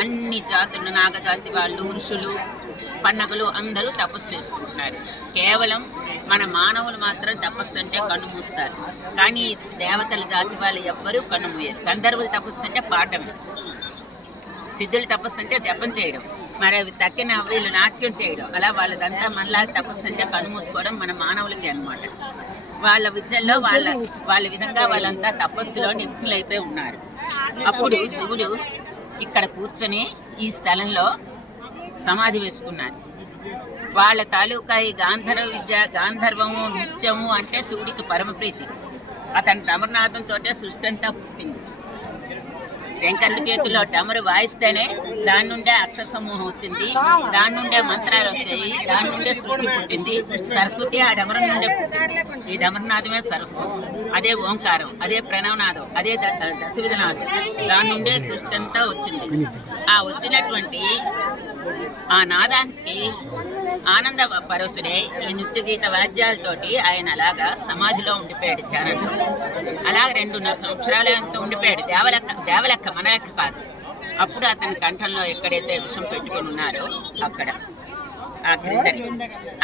అన్ని జాతులు, నాగజాతి వాళ్ళు, ఋషులు, పండగలు అందరూ తపస్సు చేసుకుంటున్నారు. కేవలం మన మానవులు మాత్రం తపస్సు అంటే కన్ను మూస్తారు, కానీ దేవతల జాతి వాళ్ళు ఎవ్వరూ కన్ను మూయరు. గంధర్వుల తపస్సు అంటే పాఠమే, సిద్ధుల తపస్సు అంటే జపం చేయడం, మరి అవి తక్కిన వీళ్ళు నాట్యం చేయడం. అలా వాళ్ళదంతా మనలా తపస్సు అంటే కన్ను మూసుకోవడం మన మానవులకి అన్నమాట. వాళ్ళ విద్యల్లో వాళ్ళ విధంగా వాళ్ళంతా తపస్సులో నిపుణులైపోయి ఉన్నారు. అప్పుడు శివుడు ఇక్కడ కూర్చొని ఈ స్థలంలో సమాధి వేసుకున్నారు. వాళ్ళ తాలూకా ఈ గాంధర్వము, నృత్యము అంటే శివుడికి పరమప్రీతి. అతని డమరునాథంతో సృష్టి అంతా పుట్టింది. శంకరుడి చేతిలో డమరు వాయిస్తేనే దాని నుండే అక్షర సమూహం వచ్చింది, దాని నుండే మంత్రాలు వచ్చాయి, దాని నుండే సృష్టి పుట్టింది. సరస్వతి ఆ డమరం నుండే పుట్టింది. ఈ డమరునాథమే సరస్వతి, అదే ఓంకారం, అదే ప్రణవనాదం, అదే దశవిధనాదం. దాని నుండే సృష్టి అంతా వచ్చింది. ఆ వచ్చినటువంటి ఆ నాదానికి ఆనంద పరవశుడే ఈ నృత్య గీత వాద్యాలతోటి ఆయన అలాగా సమాధిలో ఉండిపోయాడు ధ్యానంలో. అలాగే 2.5 సంవత్సరాలు అంతా ఉండిపోయాడు. దేవలెక్క మన లెక్క కాదు. అప్పుడు అతని కంఠంలో ఎక్కడైతే విషం పెట్టుకొని ఉన్నారో అక్కడ ఆ క్రిందరి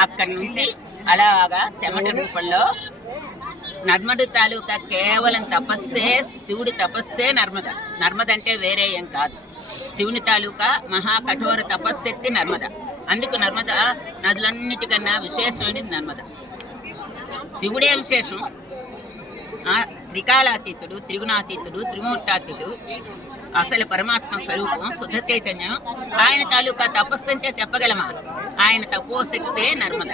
అక్కడి నుంచి అలాగా చెమట రూపంలో నర్మడు తాలూకా కేవలం తపస్సే, శివుడి తపస్సే నర్మద. నర్మద అంటే వేరే ఏం కాదు, శివుని తాలూకా మహాకఠోర తపశ్శక్తి నర్మద. అందుకు నర్మద నదులన్నిటికన్నా విశేషమైనది నర్మద. శివుడే విశేషం. త్రికాలాతీతుడు, త్రిగుణాతీతుడు, త్రిమూర్తాతీతుడు, అసలు పరమాత్మ స్వరూపం, శుద్ధ చైతన్యం. ఆయన తాలూకా తపస్సు అంటే చెప్పగలమా? ఆయన తపోశక్తే నర్మద.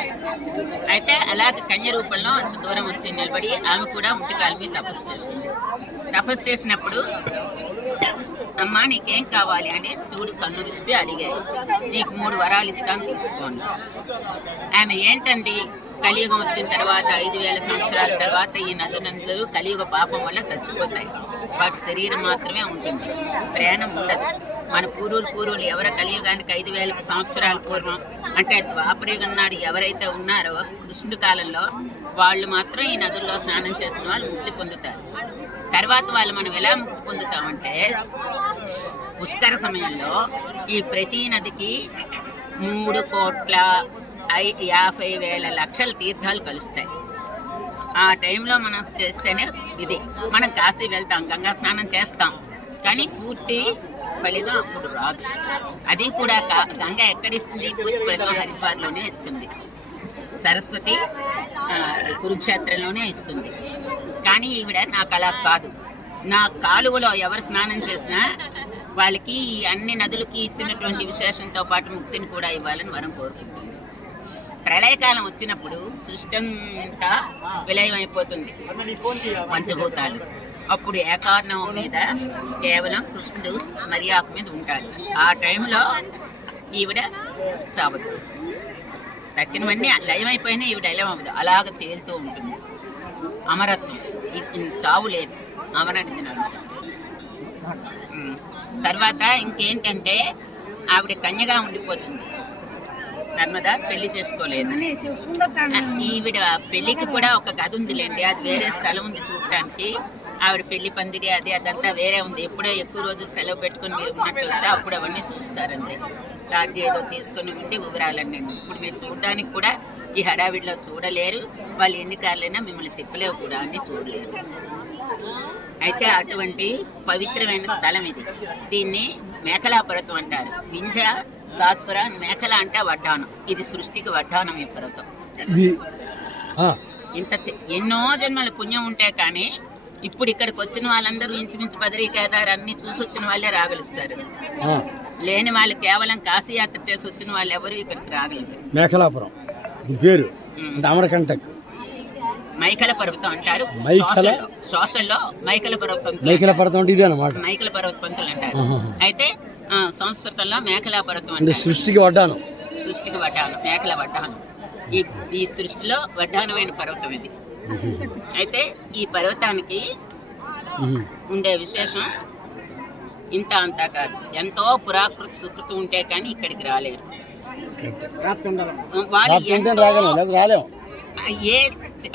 అయితే అలాగే కన్య రూపంలో అంత దూరం వచ్చి నిలబడి ఆమె కూడా ఉంటికాల మీద తపస్సు చేస్తుంది. తపస్సు చేసినప్పుడు అమ్మా నీకేం కావాలి అని శివుడు కన్ను విప్పి అడిగాడు. నీకు 3 వరాలు ఇస్తాను, తీసుకోండి. ఆమె ఏంటండి, కలియుగం వచ్చిన తర్వాత 5000 సంవత్సరాల తర్వాత ఈ నదులందరూ కలియుగ పాపం వల్ల చచ్చిపోతాయి. వాటి శరీరం మాత్రమే ఉంటుంది, ప్రయాణం ఉండదు. మన పూర్వులు ఎవరో కలియుగానికి 5000 సంవత్సరాల పూర్వం అంటే ద్వాపరయుగం నాడు ఎవరైతే ఉన్నారో కృష్ణుడి కాలంలో వాళ్ళు మాత్రం ఈ నదుల్లో స్నానం చేసిన వాళ్ళు ముక్తి పొందుతారు. తర్వాత వాళ్ళు మనం ఎలా ముక్తి పొందుతామంటే పుష్కర సమయంలో ఈ ప్రతి నదికి 3,50,00,000 తీర్థాలు కలుస్తాయి. ఆ టైంలో మనం చేస్తేనే ఇది. మనం కాశీ వెళ్తాం, గంగా స్నానం చేస్తాం, కానీ పూర్తి ఫలితం అప్పుడు రాదు. అది కూడా గంగ ఎక్కడిస్తుంది? పూర్తి ఫలితం హరిద్వార్లోనే ఇస్తుంది, సరస్వతి కురుక్షేత్రంలోనే ఇస్తుంది. కానీ ఈవిడ నాకు అలా కాదు, నా కాలువలో ఎవరు స్నానం చేసినా వాళ్ళకి అన్ని నదులకి ఇచ్చినటువంటి విశేషంతో పాటు ముక్తిని కూడా ఇవ్వాలని వరం కోరుకుంటుంది. ప్రళయకాలం వచ్చినప్పుడు సృష్టి అంతా విలయమైపోతుంది, పంచభూతాలు. అప్పుడు ఏకార్ణం మీద కేవలం కృష్ణుడు మరియాకు మీద ఉంటాడు. ఆ టైంలో ఈవిడ సావదు. తక్కినవన్నీ లయమైపోయినా ఈవిడ లయం అవ్వదు, అలాగ తేలుతూ ఉంటుంది. అమరత్వం, చావు లేదు, అమరత్వం. తర్వాత ఇంకేంటంటే ఆవిడ కన్యగా ఉండిపోతుంది. నర్మద పెళ్లి చేసుకోలేదు. ఈవిడ పెళ్లికి కూడా ఒక గది ఉందిలేండి, అది వేరే స్థలం ఉంది చూడటానికి. ఆవిడ పెళ్లి పందిరి అదంతా వేరే ఉంది. ఎప్పుడో ఎక్కువ రోజులు సెలవు పెట్టుకుని మీరు ఉన్నట్టు వస్తే అప్పుడు అవన్నీ చూస్తారంతే. లాడ్జీ ఏదో తీసుకుని ఉండి వివరాలన్నీ. ఇప్పుడు మీరు చూడడానికి కూడా ఈ హడావిడిలో చూడలేరు. వాళ్ళు ఎన్ని కార్లైనా మిమ్మల్ని తిప్పలేవు కూడా, అన్నీ చూడలేరు. అయితే అటువంటి పవిత్రమైన స్థలం ఇది. దీన్ని మేఖలాపర్వతం అంటారు. వింధ్య, సాత్పుర, మేఖల అంటే వడ్డానం. ఇది సృష్టికి వడ్డానం ఈ పర్వతం. ఇంత ఎన్నో జన్మల పుణ్యం ఉంటే కానీ ఇప్పుడు ఇక్కడికి వచ్చిన వాళ్ళందరూ ఇంచుమించు బద్రీ, కేదార్ అన్ని చూసి వచ్చిన వాళ్ళే రాగలుస్తారు. లేని వాళ్ళు కేవలం కాశీయాత్ర చేసి వచ్చిన వాళ్ళు ఎవరు ఇక్కడికి రాగలరు. మేఖలాపురం పేరు అమరకంటక్, మైకల పర్వతం అంటారు. సోషల్లో మైకల పర్వతం, మైకల పర్వతం ఇదే అన్నమాట. మైకల పర్వతం అంటారు. అయితే సంస్కృతంలో మేఖలా పర్వతం అంటే సృష్టికి వడ్డానం. సృష్టికి వడ్డానం, మేఖల వడ్డానం. ఈ సృష్టిలో వడ్డానమైన పర్వతం ఇది. అయితే ఈ పర్వతానికి ఉండే విశేషం ఇంత అంతా కాదు, ఎంతో పురాకృతి సుకృతి ఉంటే కానీ ఇక్కడికి రాలేరు.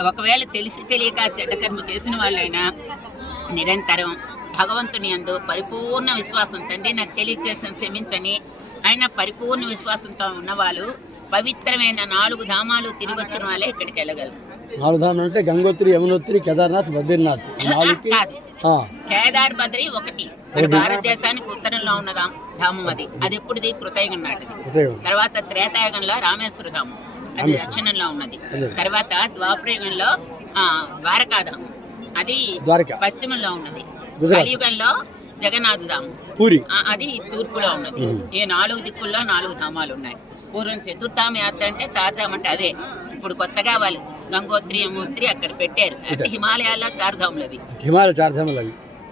ఒకవేళ తెలిసి తెలియక చెడ్డ కర్మ చేసిన వాళ్ళైనా నిరంతరం భగవంతుని యందు పరిపూర్ణ విశ్వాసం, తండ్రి నాకు తెలియజేసిన క్షమించని ఆయన పరిపూర్ణ విశ్వాసంతో ఉన్నవాళ్ళు పవిత్రమైన 4 ధామాలు తిరిగి వచ్చిన వాళ్ళే ఇక్కడికి వెళ్ళగలరు. 4 ధామాలు అంటే గంగోత్రి, యమునోత్రి, కేదార్నాథ్, బద్రీనాథ్. ఈ 4కి కాదు, కేదార్ బద్రి ఒకటి మన భారతదేశానికి ఉత్తరంలో ఉన్న ధామం. అది ఎప్పుడుది? కృతయుగం నాటిది. తర్వాత త్రేతాయుగంలో రామేశ్వర ధామం, అది దక్షిణంలో ఉన్నది. తర్వాత ద్వాపరయుగంలో ద్వారకాధామం, అది పశ్చిమంలో ఉన్నది. కలియుగంలో జగన్నాథ ధామం, అది తూర్పులో ఉన్నది. ఈ 4 దిక్కుల్లో 4 ధామాలు ఉన్నాయి. పూర్వం చతుర్థామ యాత్ర అంటే 4 ధామం అంటే అదే. ఇప్పుడు కొత్తగా వాళ్ళు గంగోత్రి, యమునోత్రి అక్కడ పెట్టారు. అంటే హిమాలయాల్లో 4 ధాములు అవి.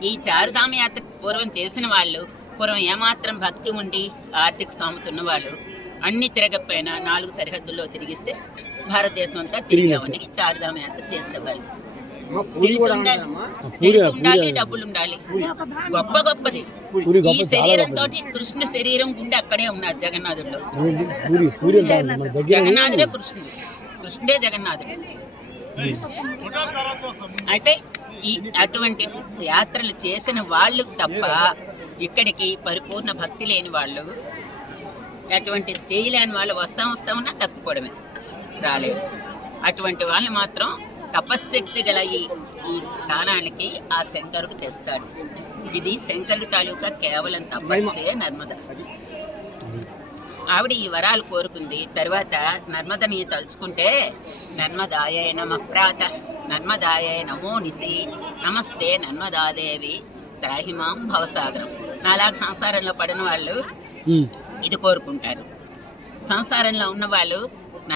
ఈ 4 ధామ యాత్ర పూర్వం చేసిన వాళ్ళు, పూర్వం ఏమాత్రం భక్తి ఉండి ఆర్థిక స్థోమత ఉన్న వాళ్ళు అన్ని తిరగకపోయినా 4 సరిహద్దుల్లో తిరిగిస్తే భారతదేశం అంతా తిరిగామని 4 ధామ యాత్ర చేసేవాళ్ళు. తెలిసి ఉండాలి, డబ్బులు ఉండాలి. గొప్పది. ఈ శరీరంతో కృష్ణ శరీరం గుండె అక్కడే ఉన్నారు జగన్నాథుల్లో. జగన్నాథుడే కృష్ణుడు, కృష్ణుడే జగన్నాథుడు. అయితే అటువంటి యాత్రలు చేసిన వాళ్ళు తప్ప ఇక్కడికి పరిపూర్ణ భక్తి లేని వాళ్ళు, అటువంటిది చేయలేని వాళ్ళు వస్తామన్నా తప్పుకోవడమే, రాలేదు. అటువంటి వాళ్ళు మాత్రం తపశ్శక్తి గల ఈ స్థానానికి ఆ శంకరుడు తెస్తాడు. ఇది శంకరుడు తాలూకా కేవలం తపస్సే నర్మద. ఆవిడ ఈ వరాలు కోరుకుంది. తర్వాత నర్మదని తలుచుకుంటే నర్మదాయ నమః ప్రాతః, నర్మదాయ నమో నిశి, నమస్తే నర్మదాదేవి త్రాహిమాం భవసాగరం. నాలాగా సంసారంలో పడిన వాళ్ళు ఇది కోరుకుంటారు. సంసారంలో ఉన్న వాళ్ళు